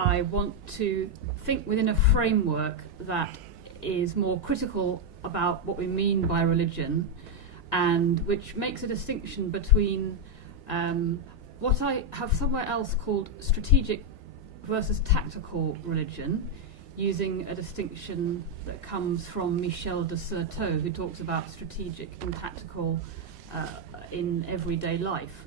I want to think within a framework that is more critical about what we mean by religion, and which makes a distinction between what I have somewhere else called strategic versus tactical religion, using a distinction that comes from Michel de Certeau, who talks about strategic and tactical in everyday life.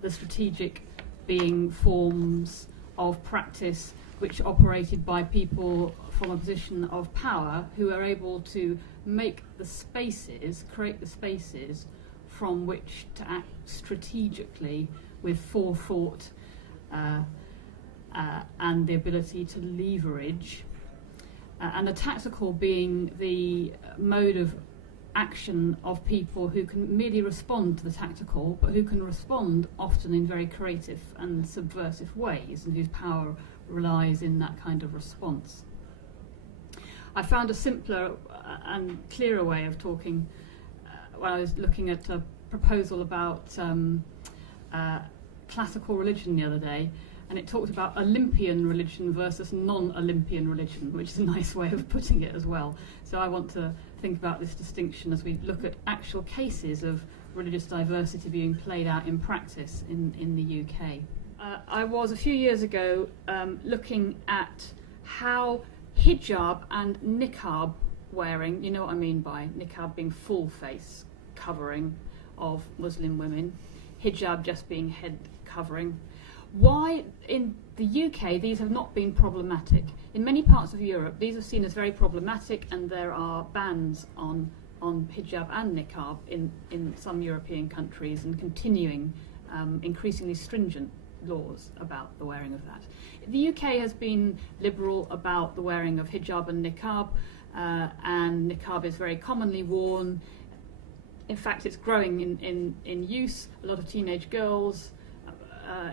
The strategic being forms of practice which operated by people from a position of power who are able to make the spaces, create the spaces from which to act strategically with forethought and the ability to leverage. And the tactical being the mode of action of people who can merely respond to the tactical, but who can respond often in very creative and subversive ways, and whose power relies in that kind of response. I found a simpler and clearer way of talking when I was looking at a proposal about classical religion the other day, and it talked about Olympian religion versus non-Olympian religion, which is a nice way of putting it as well. So I want to think about this distinction as we look at actual cases of religious diversity being played out in practice in the UK. I was a few years ago looking at how hijab and niqab wearing, you know what I mean by niqab being full face covering of Muslim women, hijab just being head covering, why in the UK these have not been problematic. In many parts of Europe these are seen as very problematic, and there are bans on hijab and niqab in some European countries, and continuing increasingly stringent laws about the wearing of that. The UK has been liberal about the wearing of hijab and niqab niqab is very commonly worn. In fact, it's growing in use. A lot of teenage girls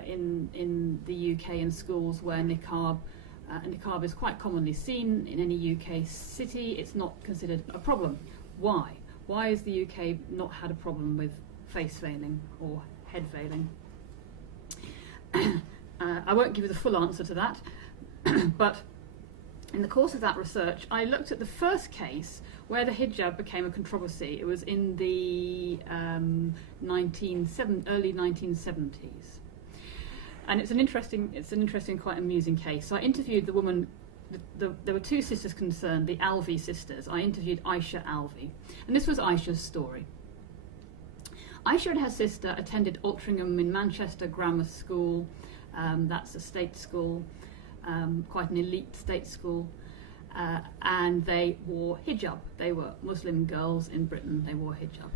in the UK in schools wear niqab. Niqab is quite commonly seen in any UK city. It's not considered a problem. Why? Why has the UK not had a problem with face veiling or head veiling? I won't give you the full answer to that, but in the course of that research, I looked at the first case where the hijab became a controversy. It was in the early 1970s, and it's an interesting, quite amusing case. So I interviewed the woman. There were two sisters concerned, the Alvi sisters. I interviewed Aisha Alvi, and this was Aisha's story. Aisha and her sister attended Altrincham in Manchester Grammar School. That's a state school, quite an elite state school, and they wore hijab. They were Muslim girls in Britain, they wore hijab.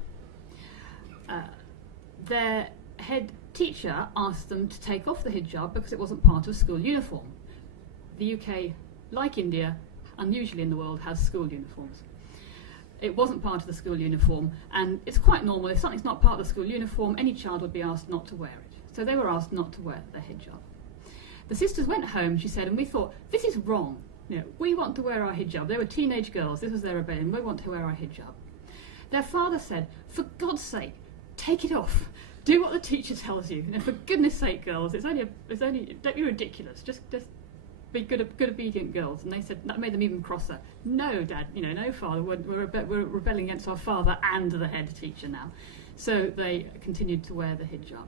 Their head teacher asked them to take off the hijab because it wasn't part of school uniform. The UK, like India, unusually in the world, has school uniforms. It wasn't part of the school uniform, and it's quite normal. If something's not part of the school uniform, any child would be asked not to wear it. So they were asked not to wear their hijab. The sisters went home, she said, and we thought, this is wrong. You know, we want to wear our hijab. They were teenage girls. This was their rebellion. We want to wear our hijab. Their father said, for God's sake, take it off. Do what the teacher tells you. And for goodness sake, girls, it's only don't be ridiculous. Just be good obedient girls. And they said, that made them even crosser. No, Dad, no, Father, we're rebelling against our father and the head teacher now. So they continued to wear the hijab.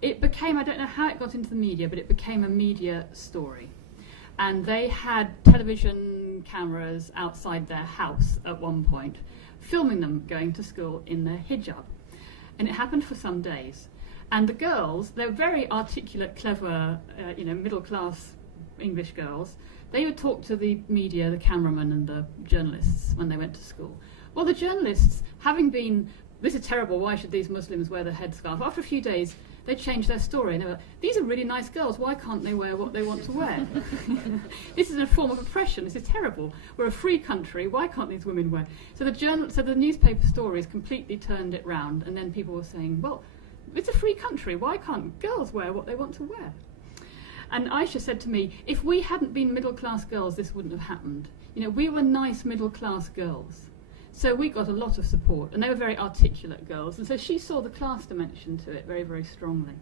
It became, I don't know how it got into the media, but it became a media story. And they had television cameras outside their house at one point, filming them going to school in their hijab. And it happened for some days. And the girls, they're very articulate, clever, middle-class English girls. They would talk to the media, the cameramen and the journalists when they went to school. Well, the journalists, having been, this is terrible, why should these Muslims wear the headscarf? After a few days, they changed their story. And they were, these are really nice girls, why can't they wear what they want to wear? This is a form of oppression, this is terrible. We're a free country, why can't these women wear? So the newspaper stories completely turned it round, and then people were saying, well, it's a free country, why can't girls wear what they want to wear? And Aisha said to me, if we hadn't been middle-class girls, this wouldn't have happened. We were nice middle-class girls. So we got a lot of support, and they were very articulate girls, and so she saw the class dimension to it very, very strongly.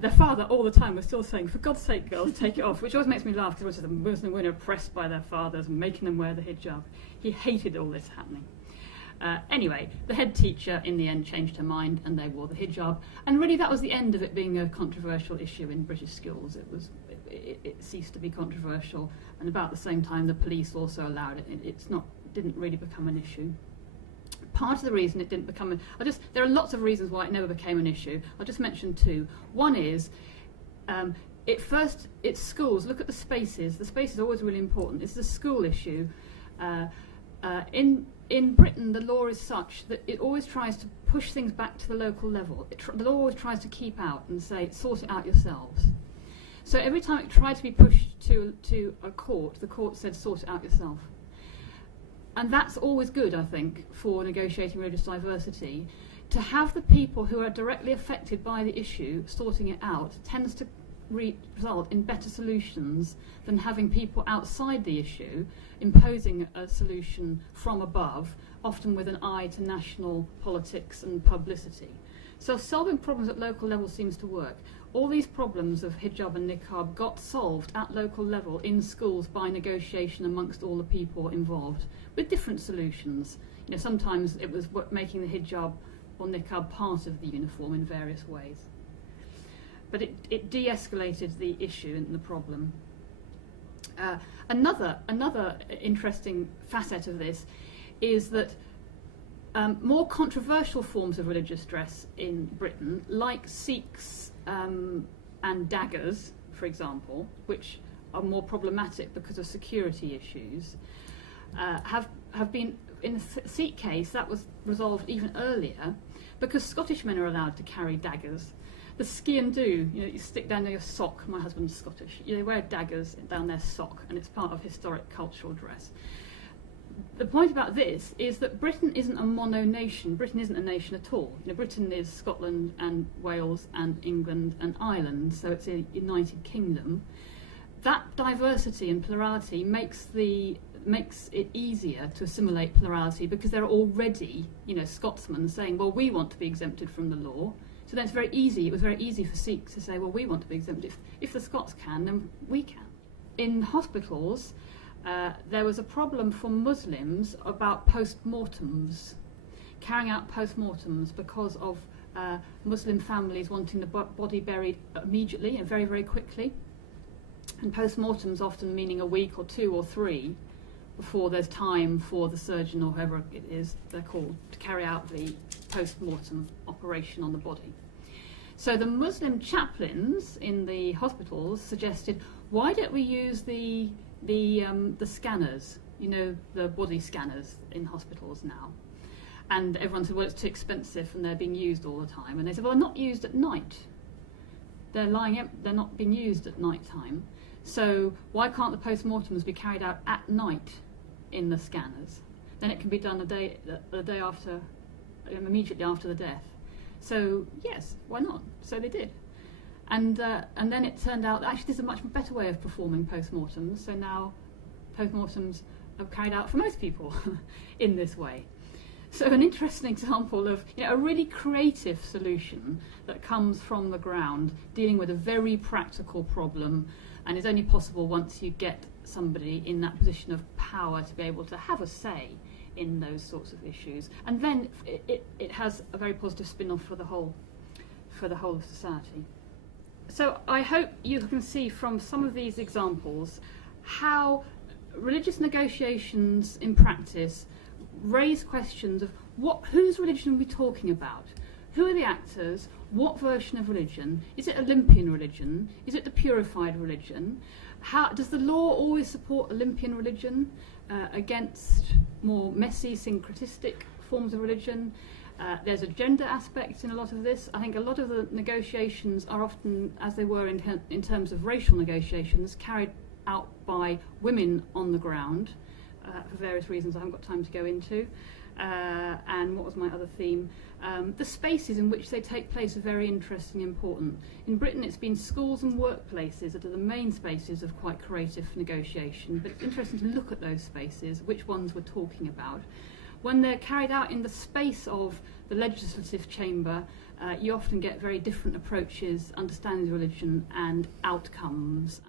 their father all the time was still saying, "For God's sake, girls, take it off," which always makes me laugh because the Muslim women are oppressed by their fathers and making them wear the hijab. He hated all this happening. Anyway, the head teacher in the end changed her mind and they wore the hijab, and really that was the end of it being a controversial issue in British schools. It ceased to be controversial, and about the same time the police also allowed it. Didn't really become an issue. Part of the reason it didn't become there are lots of reasons why it never became an issue. I'll just mention two. One is it's schools. Look at the spaces. The spaces are always really important. This is a school issue. In Britain, the law is such that it always tries to push things back to the local level. The law always tries to keep out and say, sort it out yourselves. So every time it tried to be pushed to a court, the court said, sort it out yourself. And that's always good, I think, for negotiating religious diversity. To have the people who are directly affected by the issue sorting it out tends to result in better solutions than having people outside the issue imposing a solution from above, often with an eye to national politics and publicity. So solving problems at local level seems to work. All these problems of hijab and niqab got solved at local level in schools by negotiation amongst all the people involved, with different solutions. Sometimes it was making the hijab or niqab part of the uniform in various ways. But it de-escalated the issue and the problem. Another interesting facet of this is that more controversial forms of religious dress in Britain, like Sikhs and daggers, for example, which are more problematic because of security issues, have been, in the Sikh case, that was resolved even earlier because Scottish men are allowed to carry daggers. The ski and do, you stick down your sock. My husband's Scottish. They wear daggers down their sock, and it's part of historic cultural dress. The point about this is that Britain isn't a mono nation. Britain isn't a nation at all. Britain is Scotland and Wales and England and Ireland, so it's a United Kingdom. That diversity and plurality makes it easier to assimilate plurality because there are already, Scotsmen saying, well, we want to be exempted from the law. So then it's very easy. It was very easy for Sikhs to say, well, we want to be exempted. If the Scots can, then we can. In hospitals, there was a problem for Muslims about post-mortems, carrying out post-mortems because of Muslim families wanting the body buried immediately and very, very quickly. And post-mortems often meaning a week or 2 or 3 before there's time for the surgeon or whoever it is they're called to carry out the post-mortem operation on the body. So the Muslim chaplains in the hospitals suggested, why don't we use the scanners, the body scanners in hospitals now? And everyone said, well, it's too expensive and they're being used all the time. And they said, well, they're not used at night. They're not being used at night time. So why can't the post-mortems be carried out at night in the scanners? Then it can be done the day after, immediately after the death. So yes, why not? So they did. And then it turned out that actually there's a much better way of performing post-mortems. So now post-mortems are carried out for most people in this way. So an interesting example of a really creative solution that comes from the ground, dealing with a very practical problem, and is only possible once you get somebody in that position of power to be able to have a say in those sorts of issues. And then it has a very positive spin-off for the whole of society. So I hope you can see from some of these examples how religious negotiations in practice raise questions of whose religion are we talking about? Who are the actors? What version of religion? Is it Olympian religion? Is it the purified religion? How does the law always support Olympian religion against more messy, syncretistic forms of religion? There's a gender aspect in a lot of this. I think a lot of the negotiations are often, as they were in terms of racial negotiations, carried out by women on the ground for various reasons I haven't got time to go into. And what was my other theme? The spaces in which they take place are very interesting and important. In Britain, it's been schools and workplaces that are the main spaces of quite creative negotiation, but it's interesting to look at those spaces, which ones we're talking about. When they're carried out in the space of the legislative chamber, you often get very different approaches, understandings of religion and outcomes.